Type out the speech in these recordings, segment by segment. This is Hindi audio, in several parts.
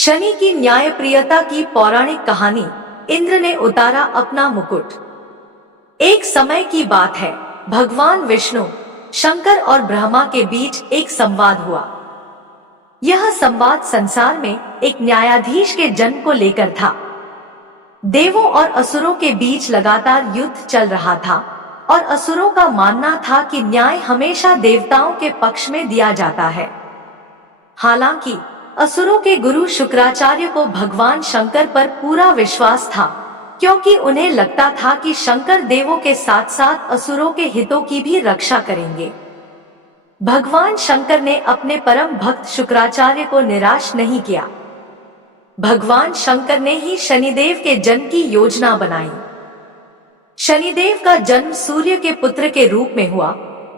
शनि की न्यायप्रियता की पौराणिक कहानी। इंद्र ने उतारा अपना मुकुट। एक समय की बात है, भगवान विष्णु, शंकर और ब्रह्मा के बीच एक संवाद हुआ। यह संवाद संसार में एक न्यायाधीश के जन्म को लेकर था। देवों और असुरों के बीच लगातार युद्ध चल रहा था और असुरों का मानना था कि न्याय हमेशा देवताओं के पक्ष में दिया जाता है। हालांकि असुरों के गुरु शुक्राचार्य को भगवान शंकर पर पूरा विश्वास था, क्योंकि उन्हें लगता था कि शंकर देवों के साथ साथ असुरों के हितों की भी रक्षा करेंगे। भगवान शंकर ने अपने परम भक्त शुक्राचार्य को निराश नहीं किया। भगवान शंकर ने ही शनिदेव के जन्म की योजना बनाई। शनिदेव का जन्म सूर्य के पुत्र के रूप में हुआ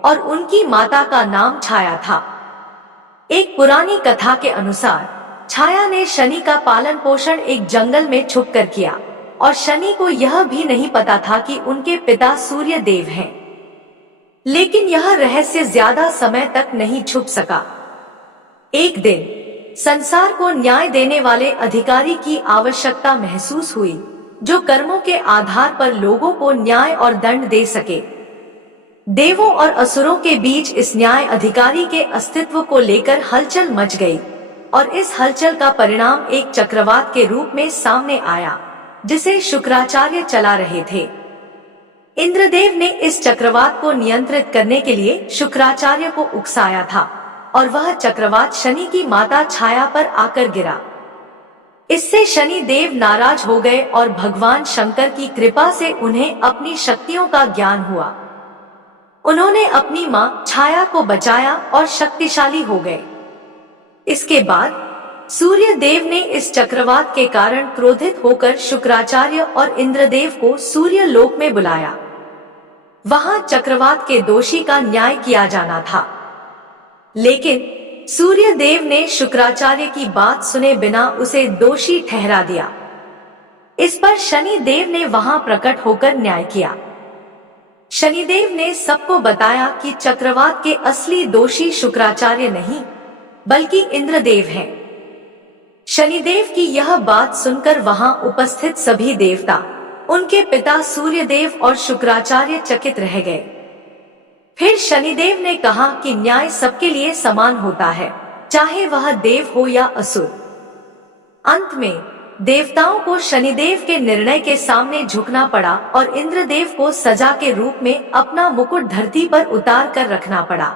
और उनकी माता का नाम छाया था। एक पुरानी कथा के अनुसार छाया ने शनि का पालन पोषण एक जंगल में छुपकर किया और शनि को यह भी नहीं पता था कि उनके पिता सूर्य देव हैं। लेकिन यह रहस्य ज्यादा समय तक नहीं छुप सका। एक दिन संसार को न्याय देने वाले अधिकारी की आवश्यकता महसूस हुई, जो कर्मों के आधार पर लोगों को न्याय और दंड दे सके। देवों और असुरों के बीच इस न्याय अधिकारी के अस्तित्व को लेकर हलचल मच गई और इस हलचल का परिणाम एक चक्रवात के रूप में सामने आया, जिसे शुक्राचार्य चला रहे थे। इंद्रदेव ने इस चक्रवात को नियंत्रित करने के लिए शुक्राचार्य को उकसाया था और वह चक्रवात शनि की माता छाया पर आकर गिरा। इससे शनि देव नाराज हो गए और भगवान शंकर की कृपा से उन्हें अपनी शक्तियों का ज्ञान हुआ। उन्होंने अपनी मां छाया को बचाया और शक्तिशाली हो गए। इसके बाद सूर्य देव ने इस चक्रवात के कारण क्रोधित होकर शुक्राचार्य और इंद्रदेव को सूर्य लोक में बुलाया। वहां चक्रवात के दोषी का न्याय किया जाना था। लेकिन सूर्य देव ने शुक्राचार्य की बात सुने बिना उसे दोषी ठहरा दिया। इस पर शनि देव ने वहां प्रकट होकर न्याय किया। शनिदेव ने सबको बताया कि चक्रवात के असली दोषी शुक्राचार्य नहीं, बल्कि इंद्रदेव हैं। शनिदेव की यह बात सुनकर वहां उपस्थित सभी देवता, उनके पिता सूर्यदेव और शुक्राचार्य चकित रह गए। फिर शनिदेव ने कहा कि न्याय सबके लिए समान होता है, चाहे वह देव हो या असुर। अंत में देवताओं को शनिदेव के निर्णय के सामने झुकना पड़ा और इंद्रदेव को सजा के रूप में अपना मुकुट धरती पर उतार कर रखना पड़ा।